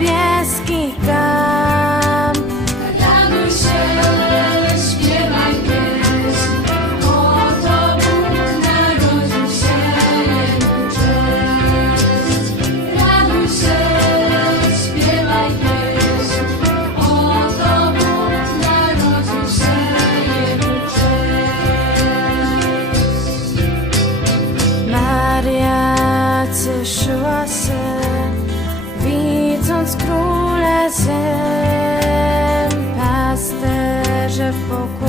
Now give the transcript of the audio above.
niebieskich bram. Raduj się, śpiewaj pieśń, oto Bóg narodził się, Jego cześć. Raduj się, śpiewaj pieśń, oto Bóg narodził się, Jego cześć. Maria cieszyła się, widząc króla ziem. Pasterze w pokój